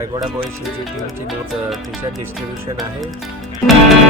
रायगोडा pagoda बॉयची टीमची T shirt distribution आहे.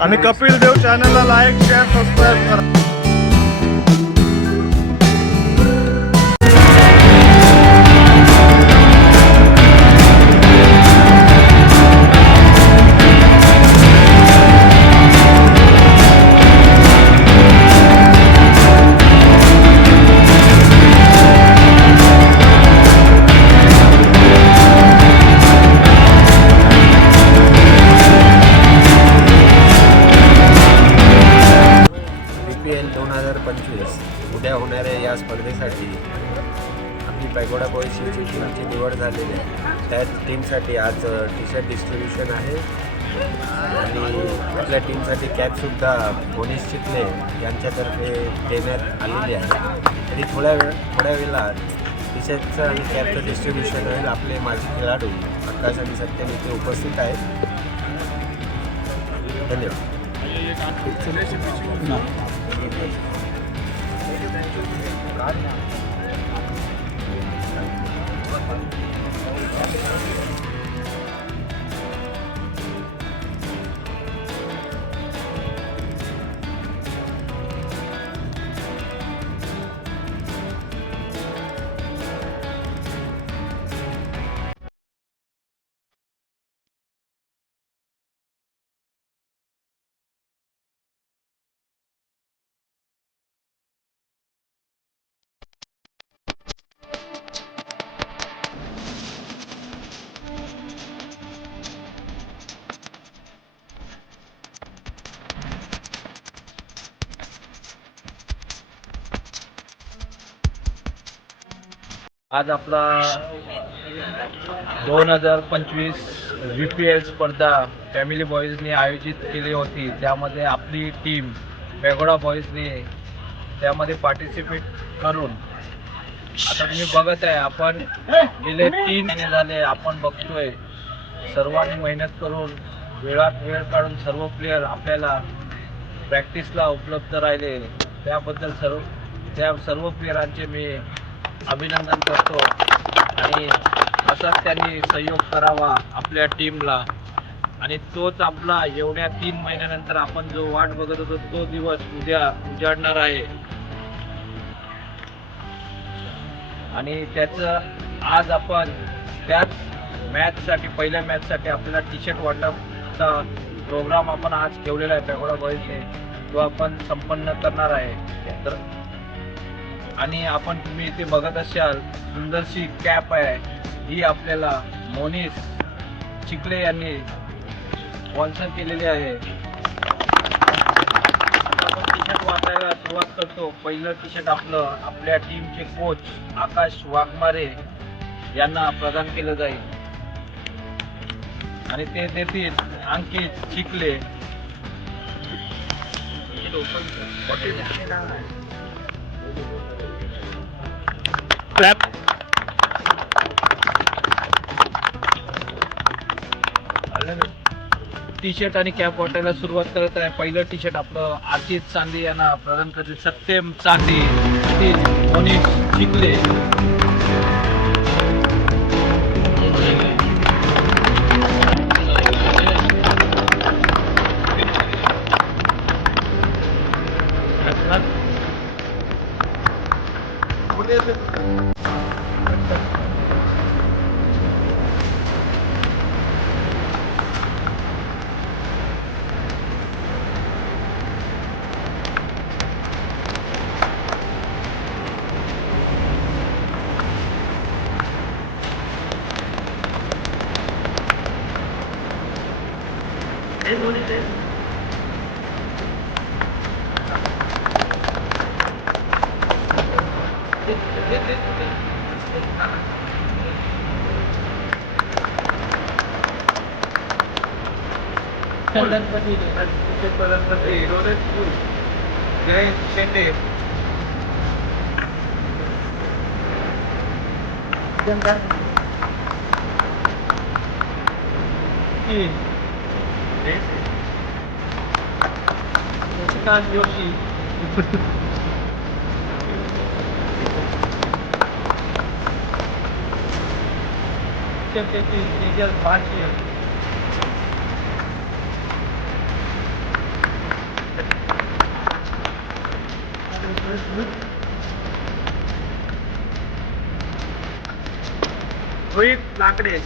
आणि कपिल देव चॅनलला लाईक शेअर सबस्क्राईब करा. की पैगोडा बॉय शिवची टीमची निवड झालेली आहे. त्या टीमसाठी आज टी शर्ट डिस्ट्रीब्युशन आहे. आणि आपल्या टीमसाठी कॅपसुद्धा पोलीस चिखले यांच्यातर्फे देण्यात आलेली आहे. आणि थोड्या वेळ थोड्या वेळात टी शर्टचं आणि कॅपचं डिस्ट्रीब्युशन होईल आपले माजी खेळाडू आकाश आणि सत्यम इथे उपस्थित आहेत. धन्यवाद. आज आपला दोन हजार पंचवीस व्ही पी एल स्पर्धा फॅमिली बॉईजने आयोजित केली होती. त्यामध्ये आपली टीम वेगोडा बॉईजने त्यामध्ये पार्टिसिपेट करून. आता तुम्ही बघत आहे आपण गेले तीन महिने झाले आपण बघतोय. सर्वांनी मेहनत करून वेळात वेळ काढून सर्व प्लेयर आपल्याला प्रॅक्टिसला उपलब्ध राहिले. त्याबद्दल सर्व त्या सर्व प्लेयरांचे मी अभिनंदन करतो. आणि असाच त्यांनी सहयोग करावा आपल्या टीमला. आणि तोच आपला एवढ्या तीन महिन्यानंतर आपण जो वाट बघत होतो तो दिवस उद्या उजाडणार आहे. आणि त्याचं आज आपण त्याच मॅचसाठी पहिल्या मॅचसाठी आपल्याला टी शर्ट वाटपचा प्रोग्राम आपण आज ठेवलेला आहे पेगोडा बॉईजने तो आपण संपन्न करणार आहे. तर आणि आपण तुम्ही इथे बघत असाल सुंदरशी कॅप आहे. ही आपल्याला मोनीस चिखले यांनी स्पॉन्सर केलेली आहे. आपण टी शर्ट वाटायला सुरुवात करतो. पहिलं टी शर्ट आपलं आपल्या टीमचे कोच आकाश वाघमारे यांना प्रदान केलं जाईल. आणि ते देतील Ankit Chikhale. Clap. T shirt आणि कॅप वाटायला सुरुवात करत आहे. पहिलं टी शर्ट आपलं अर्जित चांदी यांना प्रदान करते. सत्यम चांदी जिंकले. I wanted it. Jalan Padido. Jalan Padido. That's good. Great. Send it. Jangan. Hmm. Satish Monish Chikhale जय शेंडे शशिकांत जोशी तेजस भाष्य रोहित लाकडे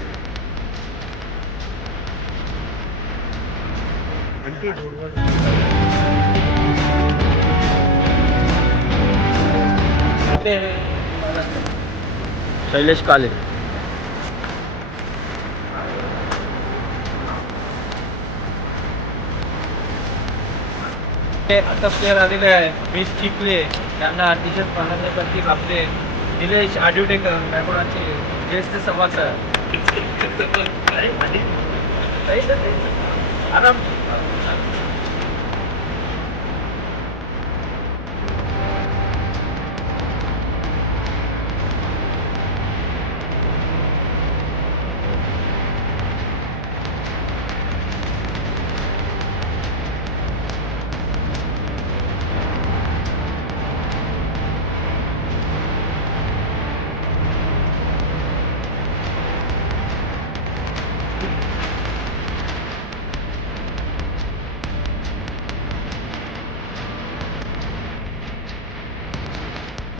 शैलेश काले ते आता प्लेअर आलेले आहे मीच चिखले त्यांना टी शर्ट पाहण्यासाठी आपले निलेश आडुडेकर मॅकोडाचे ज्येष्ठ सभासद आराम